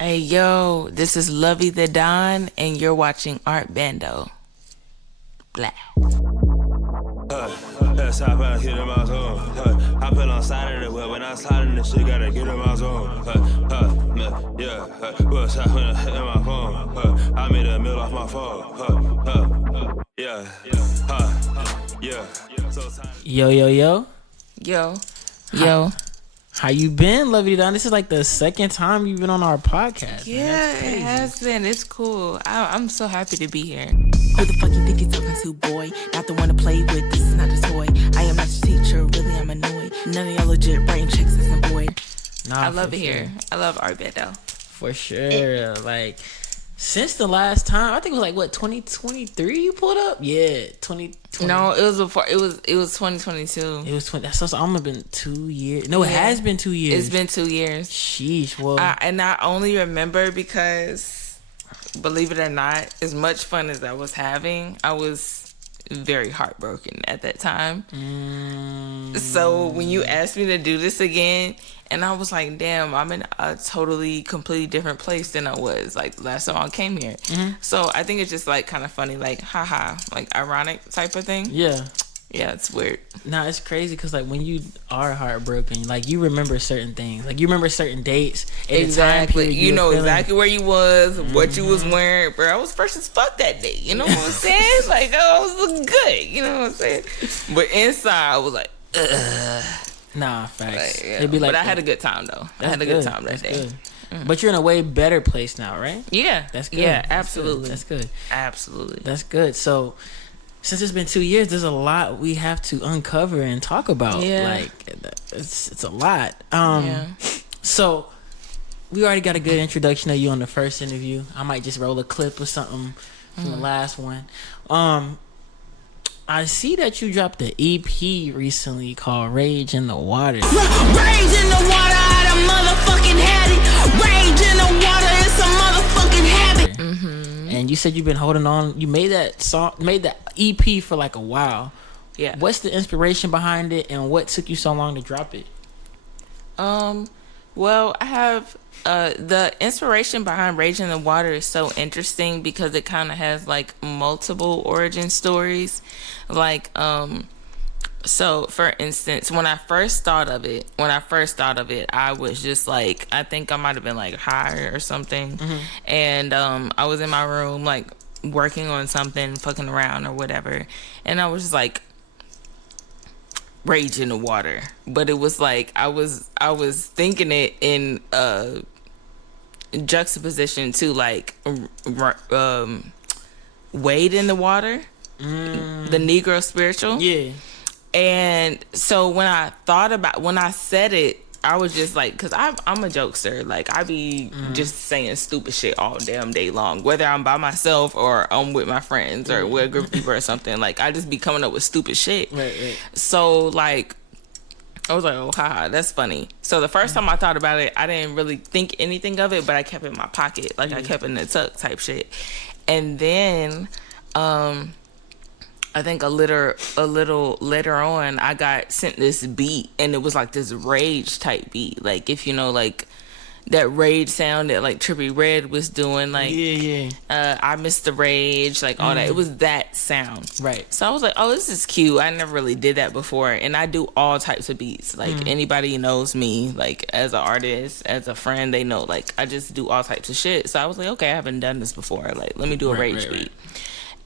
Hey yo, this is Loveythedon, and you're watching ART BANDO. Blah. Let's hop out, hit in my zone. Hop in on side of the wheel. When I slide in this shit, gotta get in my zone. Yeah, what's happening in my phone? I made a meal off my phone. Yeah. Yo. Yo. How you been, Loveythedon? This is like the second time you've been on our podcast. Yeah, it has been. It's cool. I'm so happy to be here. Who the fuck you think you're talking to, boy? Not the one to play with, this is not a toy. I am not your teacher, really I'm annoyed. None of y'all legit writing checks as a boy. Nah, I love it sure. here. I love ART BANDO. For sure. Like, since the last time, I think it was like, what, 2023 you pulled up? Yeah, 2020. No, it was before. It was 2022. It was 20. That's also almost been 2 years. No, it has been 2 years. It's been 2 years. Sheesh. Well, And I only remember because, believe it or not, as much fun as I was having, I was very heartbroken at that time. So when you asked me to do this again, and I was like, damn, I'm in a completely different place than I was like last time I came here. So I think it's just like kind of funny, like haha, like ironic type of thing. yeah. Yeah, it's weird. Nah, it's crazy because like when you are heartbroken, like you remember certain things, like you remember certain dates. Exactly. You know feeling. exactly where you was, what you was wearing. Bro, I was fresh as fuck that day. You know what I'm saying? Like, I was looking good. You know what I'm saying? But inside, I was like, ugh. Nah, facts. Like, yeah. It'd be like, but I had a good time, though. I had a good time that day. But you're in a way better place now, right? Yeah. That's good. Yeah, That's absolutely. That's good. Absolutely. That's good. So, since it's been 2 years, there's a lot we have to uncover and talk about. Yeah. Like, it's a lot. Yeah. So, we already got a good introduction of you on the first interview. I might just roll a clip or something from the last one. I see that you dropped an EP recently called Rage in the Water. Rage in the water, I done motherfucking had it. Rage in the water, it's a motherfucking habit. And you said you've been holding on. You made that EP for like a while. Yeah. What's the inspiration behind it, and what took you so long to drop it? Well, I have the inspiration behind Rage in the Water is so interesting because it kind of has like multiple origin stories. Like, so for instance, when I first thought of it, I was just like, I think I might have been like high or something. And I was in my room like working on something, fucking around or whatever. And I was just like, Rage in the Water. But it was like I was thinking it in juxtaposition to like Wade in the Water, the Negro spiritual. Yeah. And so when I said it, I was just like, because I'm a jokester. Like, I be just saying stupid shit all damn day long, whether I'm by myself or I'm with my friends or with a group of people or something. Like, I just be coming up with stupid shit. Right. So, like, I was like, oh, haha, that's funny. So the first time I thought about it, I didn't really think anything of it, but I kept it in my pocket. Like, I kept it in the tuck type shit. And then, I think a little later on, I got sent this beat, and it was like this rage type beat. Like, if you know, like that rage sound that like Trippie Redd was doing, like I Miss the Rage, like all that. It was that sound, Right. So I was like, oh, this is cute. I never really did that before, and I do all types of beats. Like anybody knows me, like as an artist, as a friend, they know like I just do all types of shit. So I was like, okay, I haven't done this before. Like, let me do a rage beat.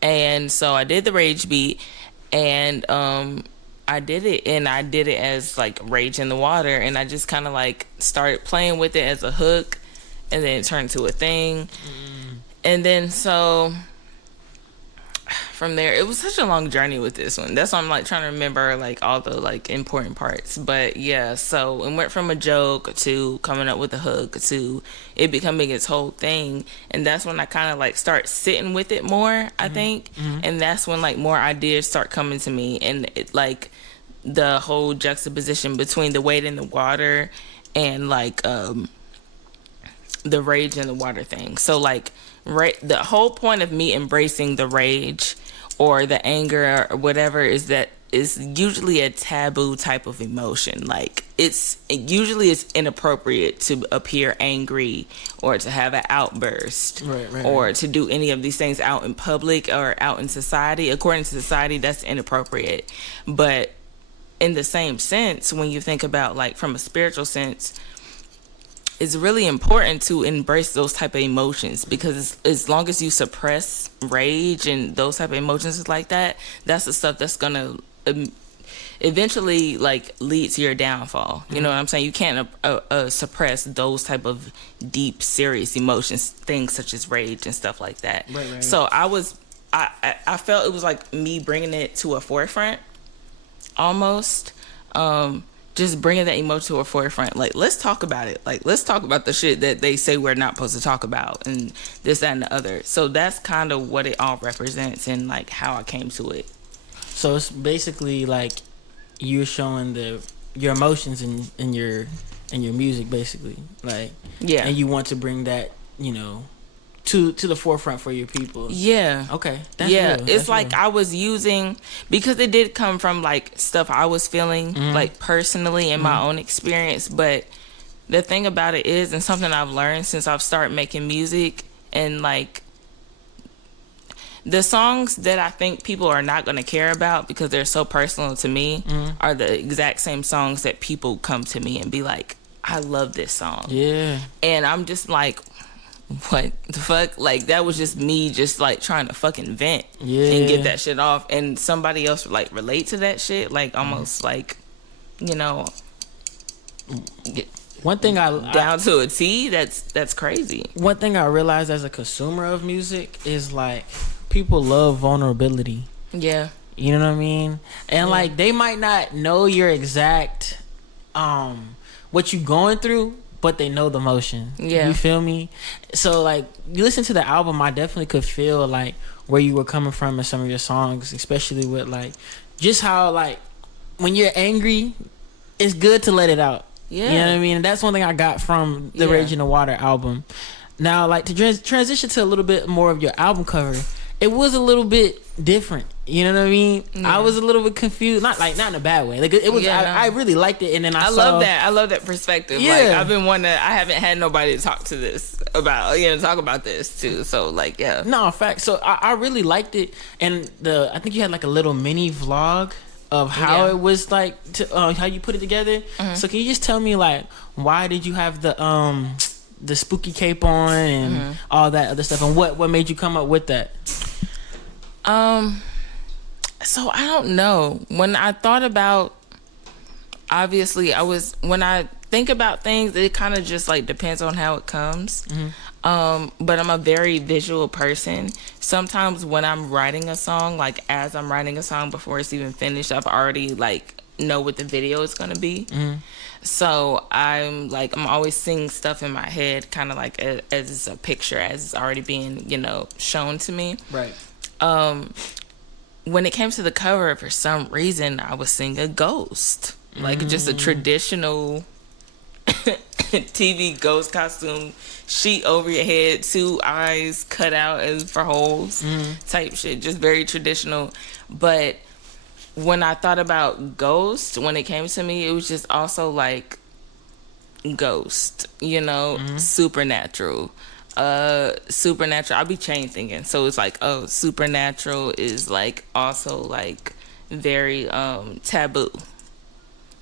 And so I did the rage beat, and I did it as like Rage in the Water, and I just kind of like started playing with it as a hook, and then it turned to a thing. And then so from there, it was such a long journey with this one. That's why I'm like trying to remember like all the like important parts. But yeah, so it went from a joke to coming up with a hook to it becoming its whole thing. And that's when I kind of like start sitting with it more, I think. And that's when like more ideas start coming to me, and it, like the whole juxtaposition between the Wade in the Water and like the Rage in the Water thing. So like the whole point of me embracing the rage or the anger or whatever is is usually a taboo type of emotion. Like it's inappropriate to appear angry or to have an outburst, or to do any of these things out in public or out in society. According to society, that's inappropriate. But in the same sense, when you think about like from a spiritual sense, it's really important to embrace those type of emotions, because as long as you suppress rage and those type of emotions like that, that's the stuff that's gonna eventually like lead to your downfall. You know what I'm saying? You can't suppress those type of deep, serious emotions, things such as rage and stuff like that. Right. So I felt it was like me bringing it to a forefront, almost. Just bringing that emotion to a forefront. Like, let's talk about it. Like, let's talk about the shit that they say we're not supposed to talk about, and this, that, and the other. So that's kind of what it all represents, and like how I came to it. So it's basically like you're showing your emotions in your music, basically. Like, yeah. And you want to bring that, you know, to the forefront for your people. Yeah. Okay. That's real. It's like real. I was using, because it did come from like stuff I was feeling like personally in my own experience. But the thing about it is, and something I've learned since I've started making music, and like the songs that I think people are not going to care about because they're so personal to me are the exact same songs that people come to me and be like, I love this song. Yeah. And I'm just like, what the fuck? Like, that was just me just like trying to fucking vent and get that shit off, and somebody else like relate to that shit, like almost like, you know, one thing down to a T. That's crazy. One thing I realized as a consumer of music is like people love vulnerability. Yeah. You know what I mean? And like they might not know your exact what you going through, but they know the motion. Yeah. You feel me? So like you listen to the album, I definitely could feel like where you were coming from in some of your songs, especially with like just how like when you're angry, it's good to let it out. Yeah. You know what I mean? And that's one thing I got from the Rage in the Water album. Now, like to transition to a little bit more of your album cover, it was a little bit different. You know what I mean? Yeah. I was a little bit confused, not in a bad way. Like it was, I really liked it, and then I love that. I love that perspective. Yeah. Like I've been wanting to. I haven't had nobody to talk to this about. Talk about this too. So like, yeah. No, in fact. So I really liked it, and I think you had like a little mini vlog of how it was like how you put it together. Mm-hmm. So can you just tell me like why did you have the spooky cape on and all that other stuff, and what made you come up with that? So I don't know. When I thought about, obviously when I think about things, it kind of just like depends on how it comes. But I'm a very visual person. Sometimes when I'm writing a song, like as I'm writing a song before it's even finished, I've already like know what the video is going to be. So I'm always seeing stuff in my head, kind of like as a picture, as it's already being, shown to me. Right. When it came to the cover, for some reason, I was seeing a ghost, like just a traditional TV ghost costume, sheet over your head, 2 eyes cut out as for holes, type shit, just very traditional. But when I thought about ghost, when it came to me, it was just also like ghost, supernatural. Supernatural, I'll be chain thinking, so it's like, oh, supernatural is like also like very taboo,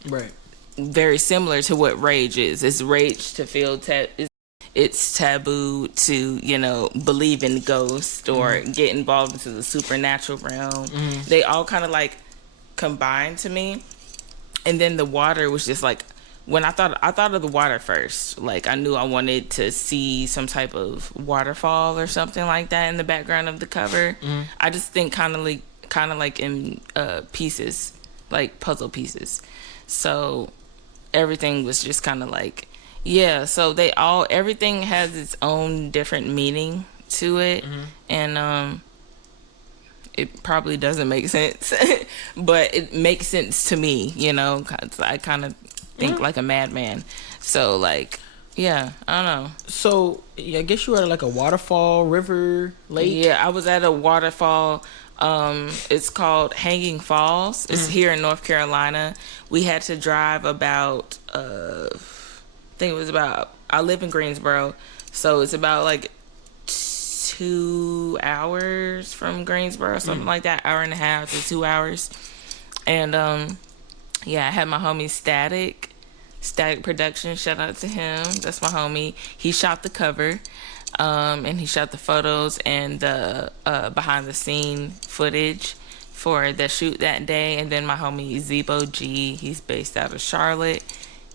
right? Very similar to what rage is. It's rage to feel it's taboo to believe in ghosts or get involved into the supernatural realm. They all kind of like combined to me. And then the water was just like, when I thought of the water first, like I knew I wanted to see some type of waterfall or something like that in the background of the cover. I just think kind of like in pieces, like puzzle pieces. So everything was just kind of like, yeah. So everything has its own different meaning to it, and it probably doesn't make sense, but it makes sense to me, 'cause I kind of think like a madman. So like, yeah, I don't know. So I guess you were at like a waterfall, river, lake. Yeah, I was at a waterfall. It's called Hanging Falls. It's here in North Carolina. We had to drive about, I live in Greensboro, so it's about like 2 hours from Greensboro, something like that, hour and a half to 2 hours. And yeah, I had my homie Static Production. Shout out to him. That's my homie. He shot the cover, and he shot the photos and the behind the scene footage for the shoot that day. And then my homie Zebo G, he's based out of Charlotte.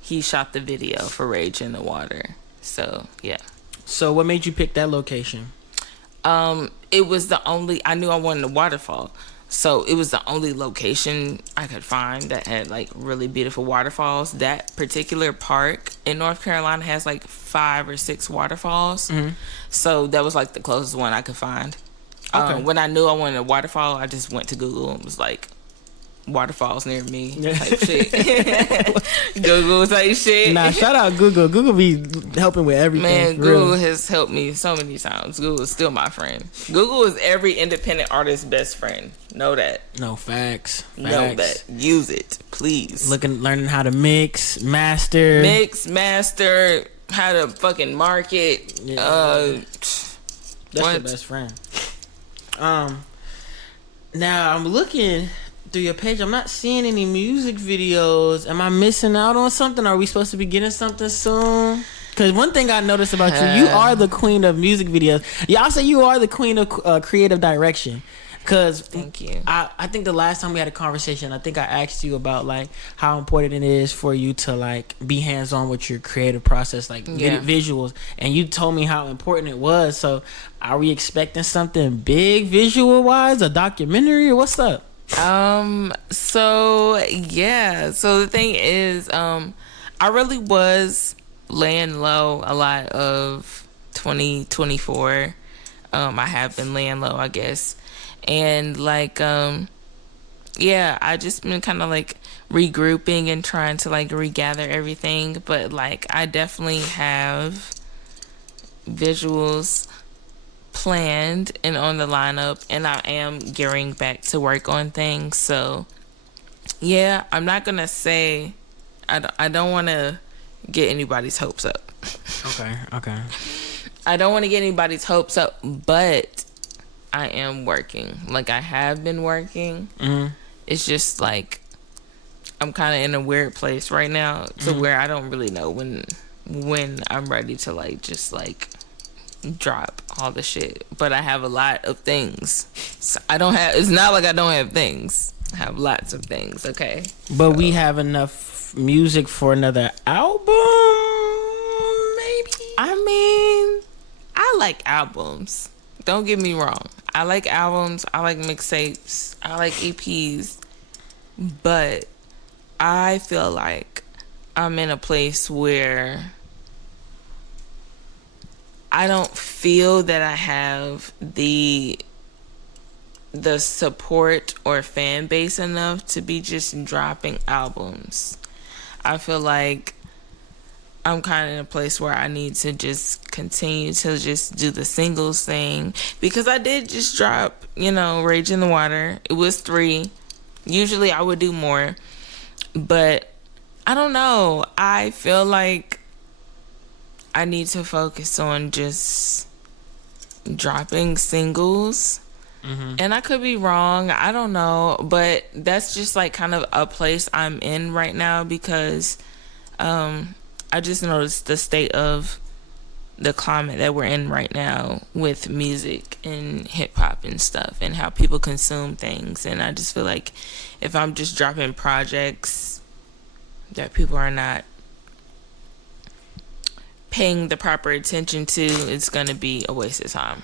He shot the video for Rage in the Water. So yeah. So what made you pick that location? It was the only, I knew I wanted a waterfall. So it was the only location I could find that had like really beautiful waterfalls. That particular park in North Carolina has like 5 or 6 waterfalls. So that was like the closest one I could find. Okay. When I knew I wanted a waterfall, I just went to Google and was like, waterfalls near me type shit. Google type shit. Nah, shout out Google. Google be helping with everything. Man, Google has helped me so many times. Google is still my friend. Google is every independent artist's best friend. Know that. No, facts. Know that. Use it, please. Learning how to master, how to fucking market. Yeah. That's your best friend. Now I'm looking through your page. I'm not seeing any music videos. Am I missing out on something? Are we supposed to be getting something soon? Because one thing I noticed about you are the queen of music videos. Y'all say you are the queen of creative direction. Because thank you. I think the last time we had a conversation, I think I asked you about like how important it is for you to like be hands on with your creative process, like visuals, and you told me how important it was. So are we expecting something big visual wise, a documentary, or what's up? So the thing is, I really was laying low a lot of 2024. I have been laying low, I guess. And like, I just been kind of like regrouping and trying to like regather everything. But like, I definitely have visuals planned and on the lineup, and I am gearing back to work on things. So yeah, I'm not gonna say I don't want to get anybody's hopes up. Okay. I don't want to get anybody's hopes up, but I am working. Like, I have been working. It's just like I'm kind of in a weird place right now to where I don't really know when I'm ready to like just like drop all the shit. But I have a lot of things. So it's not like I don't have things. I have lots of things, okay? But we have enough music for another album, maybe? I mean, I like albums. Don't get me wrong. I like albums. I like mixtapes. I like EPs. But I feel like I'm in a place where I don't feel that I have the support or fan base enough to be just dropping albums. I feel like I'm kind of in a place where I need to just continue to just do the singles thing, because I did just drop, Rage in the Water. It was 3. Usually I would do more, but I don't know. I feel like I need to focus on just dropping singles. And I could be wrong. I don't know. But that's just like kind of a place I'm in right now, because I just noticed the state of the climate that we're in right now with music and hip hop and stuff, and how people consume things. And I just feel like if I'm just dropping projects that people are not paying the proper attention to, it's going to be a waste of time.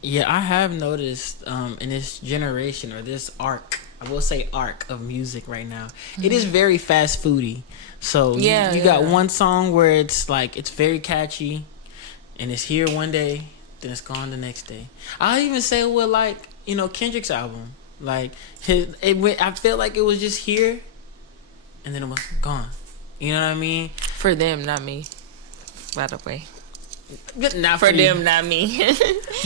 Yeah, I have noticed in this generation, or this arc, I will say arc of music right now, it is very fast foody. So you got one song where it's like, it's very catchy and it's here one day, then it's gone the next day. I'll even say with like, Kendrick's album, like I feel like it was just here and then it was gone. You know what I mean? For them, not me, by the way. Not for them, not me.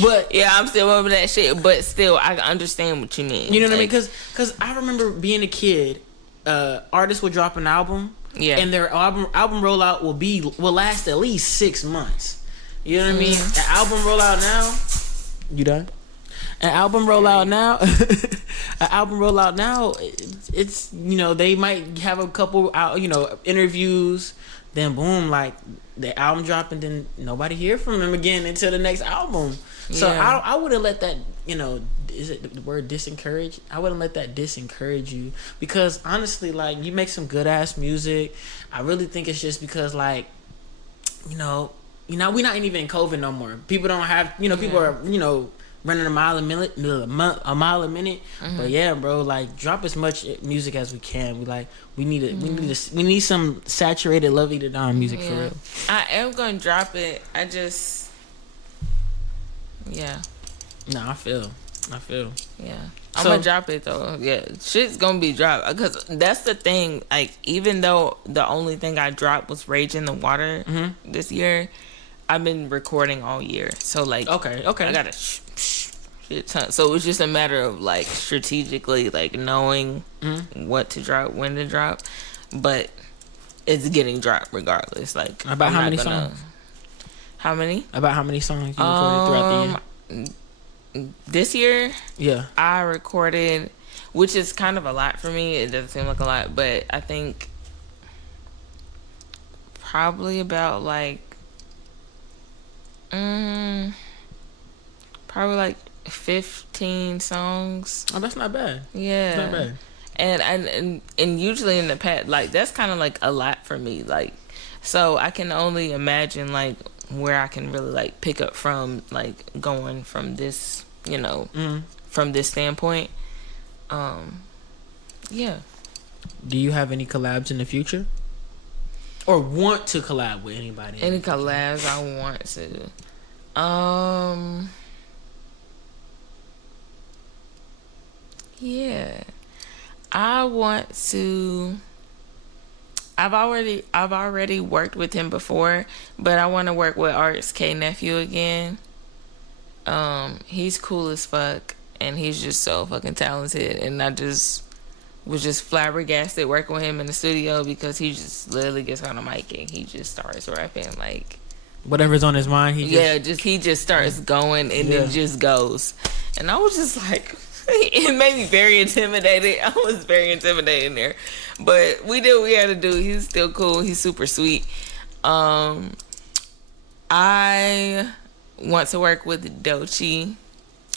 But yeah, I'm still over that shit. But still, I understand what you mean. You know what I mean? Because I remember being a kid, artists would drop an album, and their album rollout will last at least 6 months. You know what I mean? An album rollout now. You done? An album rollout now. An album rollout now. It's they might have a couple interviews. Then boom, like the album drop, and then nobody hear from them again until the next album. So I wouldn't let that, is it the word discourage? I wouldn't let that discourage you, because honestly, like, you make some good ass music. I really think it's just because, like, we're not even in COVID no more. People don't have, people are, running a mile a minute. Mm-hmm. But yeah, bro, like, drop as much music as we can. We need some saturated Loveythedon music for real. I am gonna drop it. I feel. Yeah, I'm gonna drop it though. Yeah, shit's gonna be dropped, because that's the thing. Like, even though the only thing I dropped was Rage in the Water this year, I've been recording all year. So like, okay, I got a shit ton. So it's just a matter of like strategically like knowing what to drop, when to drop, but it's getting dropped regardless. Like, about how many songs? How many? About how many songs you recorded throughout the year? This year, yeah, I recorded, which is kind of a lot for me. It doesn't seem like a lot, but I think probably about like probably like 15 songs. Oh, that's not bad. Yeah, that's not bad. And usually in the past, like, that's kind of like a lot for me. Like, so I can only imagine like where I can really like pick up from, like, going from this, from this standpoint. Yeah. Do you have any collabs in the future, or want to collab with anybody? Any collabs I want to? Yeah, I want to. I've already worked with him before, but I want to work with Art's K nephew again. He's cool as fuck, and he's just so fucking talented, and I just was just flabbergasted working with him in the studio, because he just literally gets on the mic and he just starts rapping, like, whatever's on his mind. He just starts going, and it just goes, and I was just like, it made me very intimidated. I was very intimidated in there, but we did what we had to do. He's still cool. He's super sweet. I want to work with Doechii.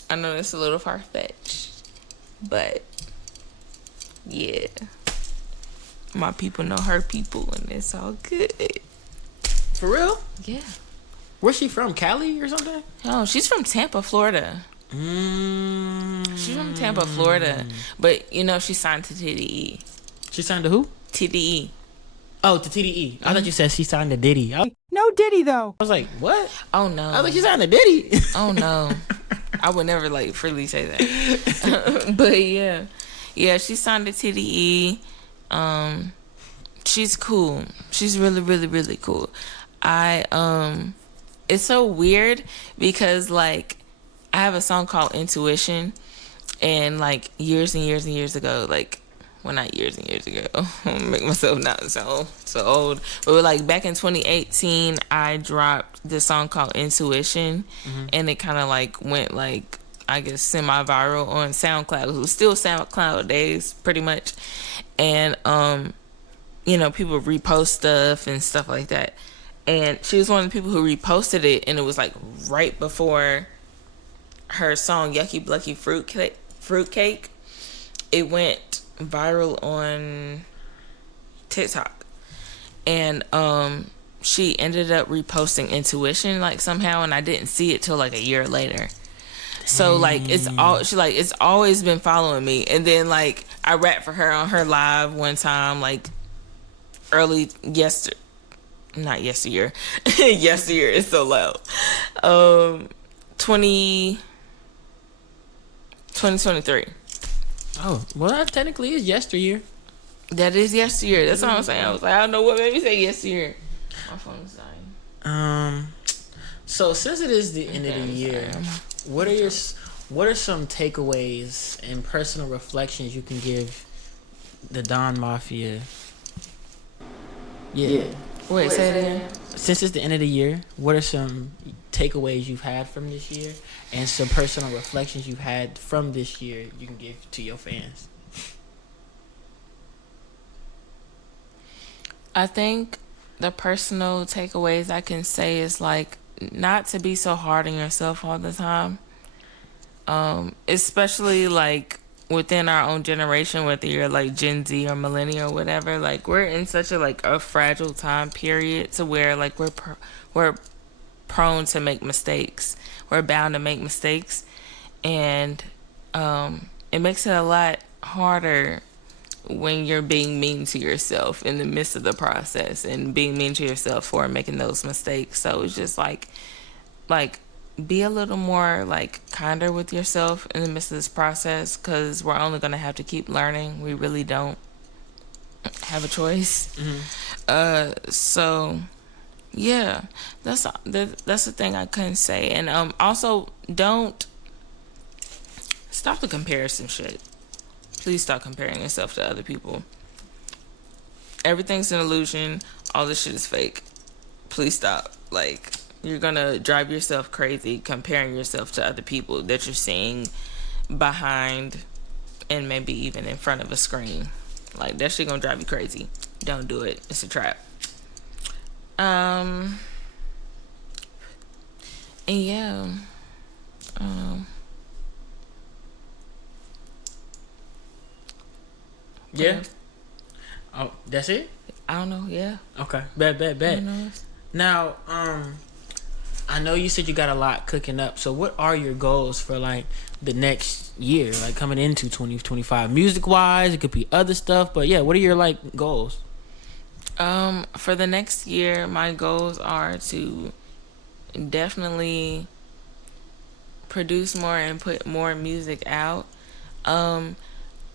I know it's a little far-fetched, but yeah, my people know her people, and it's all good. For real? Yeah. Where's she from? Cali or something? Oh, she's from Tampa, Florida. She's from Tampa, Florida, but she signed to TDE. She signed to who? TDE. Oh, to TDE. I thought you said she signed to Diddy. No Diddy though. I was like, what? Oh no. I thought she signed to Diddy. Oh no. I would never like freely say that. But yeah, she signed to TDE. She's cool. She's really, really, really cool. It's so weird because like, I have a song called Intuition, and like years and years and years ago, like, well, not years and years ago, I'll make myself not so old, but like back in 2018, I dropped this song called Intuition, and it kind of like went like, I guess, semi-viral on SoundCloud. It was still SoundCloud days, pretty much, and people repost stuff and stuff like that, and she was one of the people who reposted it, and it was like right before her song Yucky Blucky Fruitcake. It went viral on TikTok, and she ended up reposting Intuition like somehow, and I didn't see it till like a year later. So like, it's always been following me. And then like, I rapped for her on her live one time, like yesteryear is so loud. 2023. Oh, well, that technically is yesteryear. That is yesteryear. That's what I'm saying. I was like, I don't know what made me say yesteryear. My phone's dying. So since it is the end of the year, what are some takeaways and personal reflections you can give the Don Mafia? Yeah. Wait, say it again. Since it's the end of the year, what are some takeaways you've had from this year and some personal reflections you've had from this year you can give to your fans? I think the personal takeaways I can say is like not to be so hard on yourself all the time. Especially like within our own generation, whether you're like Gen Z or millennial or whatever, like we're in such a fragile time period to where like we're prone to make mistakes. We're bound to make mistakes, and it makes it a lot harder when you're being mean to yourself in the midst of the process and being mean to yourself for making those mistakes. So it's just like be a little more like kinder with yourself in the midst of this process, because we're only going to have to keep learning. We really don't have a choice. So yeah, that's the thing I couldn't say. And also don't stop the comparison shit. Please stop comparing yourself to other people. Everything's an illusion. All this shit is fake. Please stop. Like, you're gonna drive yourself crazy comparing yourself to other people that you're seeing behind and maybe even in front of a screen. Like, that shit gonna drive you crazy. Don't do it. It's a trap. And yeah. Yeah. Oh, that's it? I don't know. Yeah. Okay. Bet. Now, I know you said you got a lot cooking up. So what are your goals for like the next year, like coming into 2025? Music wise, it could be other stuff, but yeah, what are your like goals? For the next year, my goals are to definitely produce more and put more music out.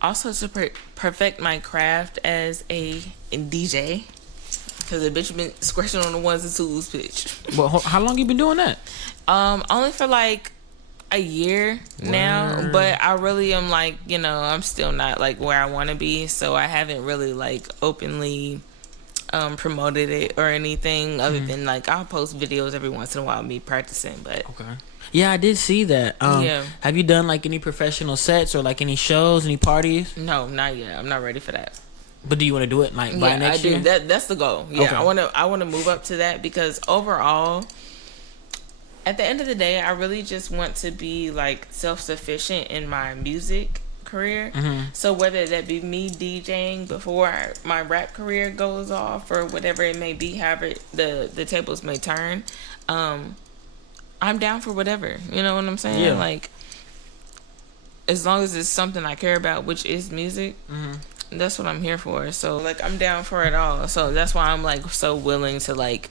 Also to perfect my craft as a DJ, because the bitch been scratching on the ones and twos, bitch. Well, how long you been doing that? Only for like a year now, but I really am like, I'm still not like where I want to be, so I haven't really like openly promoted it or anything other than like I'll post videos every once in a while of me practicing. But okay. Yeah, I did see that. Yeah. Have you done like any professional sets or like any shows, any parties? No, not yet. I'm not ready for that. But do you want to do it like by next year? That's the goal. Yeah, okay. I want to move up to that, because overall, at the end of the day, I really just want to be like self-sufficient in my music career. So whether that be me DJing before my rap career goes off or whatever it may be, however the tables may turn, I'm down for whatever. You know what I'm saying? Yeah. Like, as long as it's something I care about, which is music, that's what I'm here for. So, like, I'm down for it all. So that's why I'm, like, so willing to, like,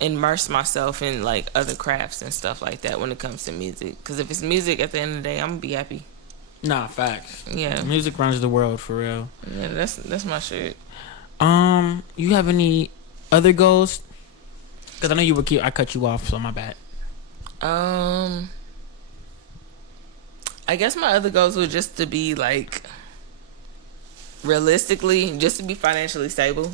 immerse myself in, like, other crafts and stuff like that when it comes to music. Because if it's music, at the end of the day, I'm going to be happy. Nah, facts. Yeah. Music runs the world, for real. Yeah, that's my shit. You have any other goals? Because I know you were cute. I cut you off, so my bad. I guess my other goals were just to be, like, realistically, just to be financially stable.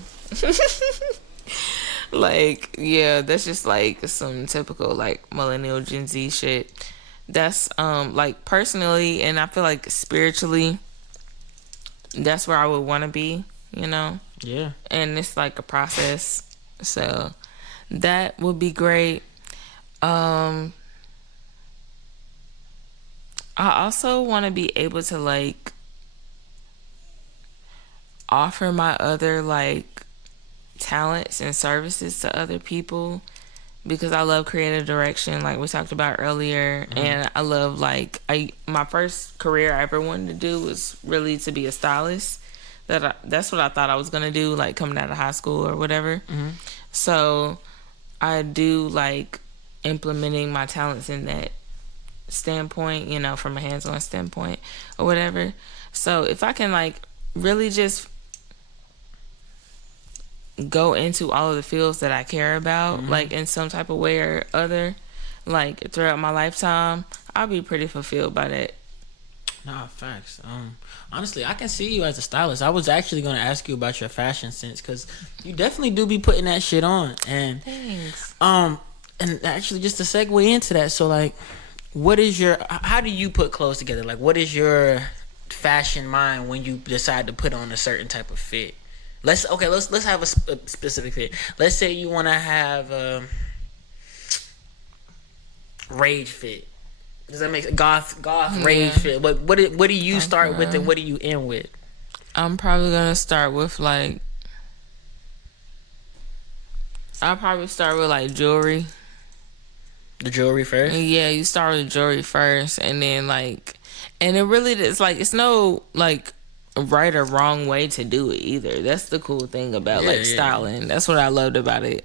Like, yeah, that's just, like, some typical, like, millennial Gen Z shit. That's, like, personally, and I feel like spiritually, that's where I would want to be, Yeah. And it's, like, a process. So that would be great. I also want to be able to, like, offer my other, like, talents and services to other people, because I love creative direction, like we talked about earlier. And I love, like, my first career I ever wanted to do was really to be a stylist. That's what I thought I was going to do, like, coming out of high school or whatever. So I do like implementing my talents in that standpoint, from a hands-on standpoint or whatever. So if I can, like, really just go into all of the fields that I care about, like in some type of way or other, like throughout my lifetime, I'll be pretty fulfilled by that. Nah, facts. Honestly, I can see you as a stylist. I was actually going to ask you about your fashion sense, because you definitely do be putting that shit on. And thanks. And actually, just to segue into that, so like, how do you put clothes together? Like, what is your fashion mind when you decide to put on a certain type of fit? Let's have a specific fit. Let's say you want to have a rage fit. Does that make goth rage fit? What do you start with and what do you end with? I'm probably gonna start with like. I'll probably start with like jewelry. The jewelry first? Yeah, you start with jewelry first, and then like, and it really is like, it's no like right or wrong way to do it either. That's the cool thing about styling. That's what I loved about it.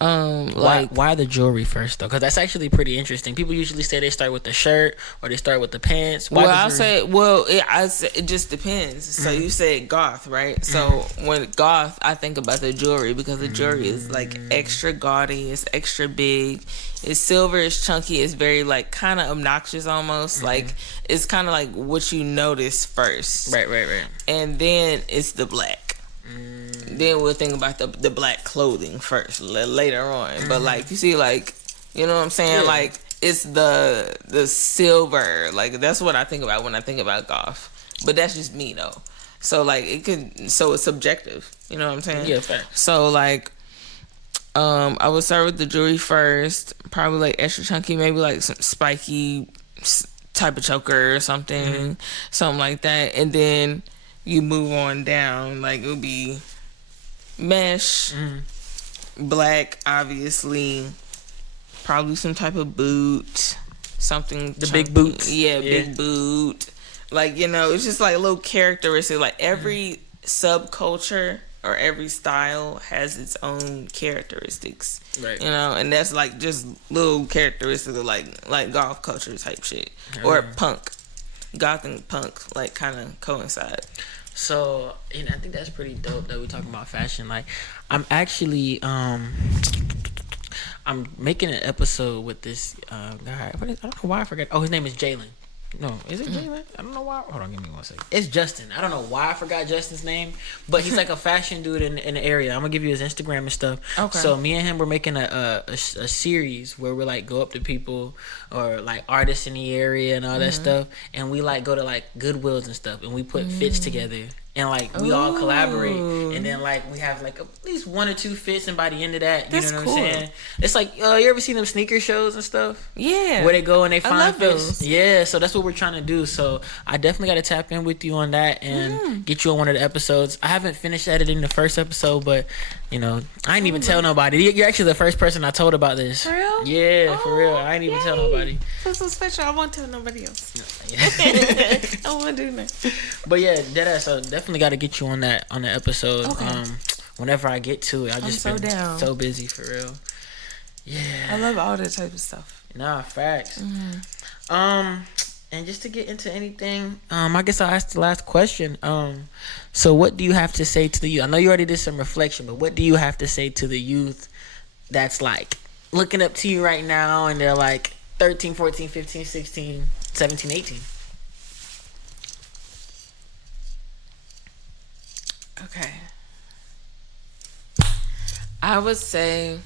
Why the jewelry first though? Because that's actually pretty interesting. People usually say they start with the shirt or they start with the pants. It just depends. So you said goth, right? So when goth, I think about the jewelry, because the jewelry is like extra gaudy, it's extra big, it's silver, it's chunky, it's very like kind of obnoxious almost. Like it's kind of like what you notice first, right, and then it's the black. Then we'll think about the black clothing first later on. But like you see, like, you know what I'm saying? Yeah. Like it's the silver. Like that's what I think about when I think about goth. But that's just me though. So like it's subjective. You know what I'm saying? Yeah, fact. So like I would start with the jewelry first, probably like extra chunky, maybe like some spiky type of choker or something, something like that, and then you move on down. Like it would be mesh, black, obviously, probably some type of boot, something. The chunky. Big boots. Yeah, big boot. Like, you know, it's just like a little characteristic. Like every subculture or every style has its own characteristics, right? You know, and that's like just little characteristics of like goth culture type shit, or punk. Goth and punk like kind of coincide. So, you know, I think that's pretty dope that we're talking about fashion. Like, I'm actually I'm making an episode with this guy. I don't know why I forgot. Oh, his name is Jalen. No, is it Jalen? I don't know why. Hold on, give me 1 second. It's Justin. I don't know why I forgot Justin's name, but he's like a fashion dude in the area. I'm gonna give you his Instagram and stuff. Okay. So me and him, we're making a series where we like go up to people or like artists in the area and all that stuff, and we like go to like Goodwills and stuff, and we put fits together. And like we all collaborate, and then like we have like at least 1 or 2 fits, and by the end of that, you know what I'm saying? It's like, you ever seen them sneaker shows and stuff? Yeah, where they go and they find fits. Those. Yeah, so that's what we're trying to do. So I definitely got to tap in with you on that and get you on one of the episodes. I haven't finished editing the first episode, but you know, I ain't even tell nobody. You're actually the first person I told about this. For real? Yeah, for real. I ain't even tell nobody. That's so special. I won't tell nobody else. I don't want to do that. But yeah, deadass. So definitely got to get you on the episode. Okay. Whenever I get to it, I'm so been down. So busy for real. Yeah, I love all that type of stuff. Nah, facts. And just to get into anything, I guess I'll ask the last question. So what do you have to say to the youth? I know you already did some reflection, but what do you have to say to the youth that's like looking up to you right now and they're like 13, 14, 15, 16, 17, 18? Okay. I would say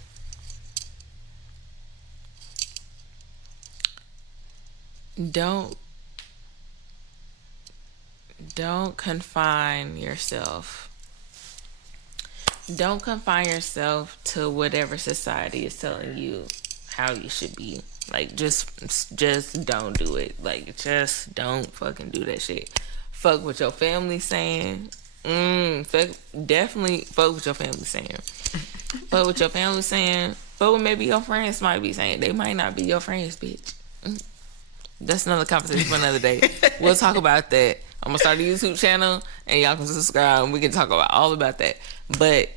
don't confine yourself. Don't confine yourself to whatever society is telling you how you should be. Like, just don't do it. Like, just don't fucking do that shit. Fuck what your family's saying. Definitely fuck what your family's saying. Fuck what your family's saying. Fuck what maybe your friends might be saying. They might not be your friends, bitch. That's another conversation for another day. We'll talk about that. I'm gonna start a YouTube channel and y'all can subscribe and we can talk about all about that. But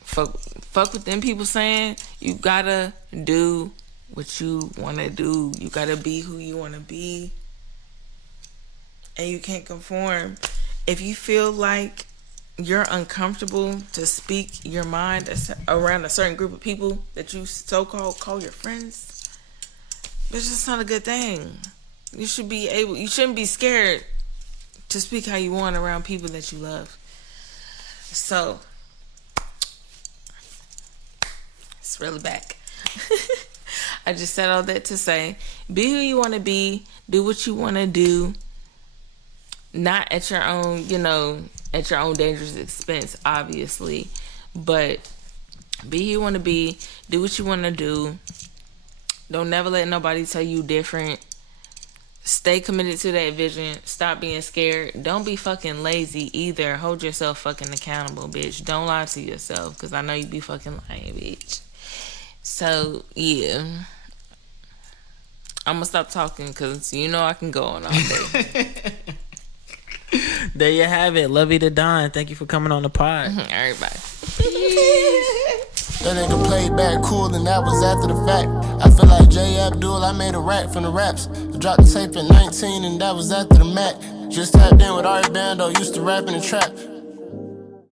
fuck what them people saying. You gotta do what you wanna do. You gotta be who you wanna be. And you can't conform. If you feel like you're uncomfortable to speak your mind around a certain group of people that you so-called call your friends, it's just not a good thing. You shouldn't be scared to speak how you want around people that you love. So, it's really back. I just said all that to say, be who you want to be, do what you want to do, not at your own, at your own dangerous expense, obviously, but be who you want to be, do what you want to do. Don't never let nobody tell you different. Stay committed to that vision. Stop being scared. Don't be fucking lazy either. Hold yourself fucking accountable, bitch. Don't lie to yourself, because I know you be fucking lying, bitch. So, yeah. I'm going to stop talking, because I can go on all day. There you have it. Loveythedon. Thank you for coming on the pod. All right, bye. That nigga played back cool and that was after the fact. I feel like J. Abdul, I made a rap from the raps. I dropped the tape at 19 and that was after the Mac. Just tapped in with ART BANDO, used to rap in the trap.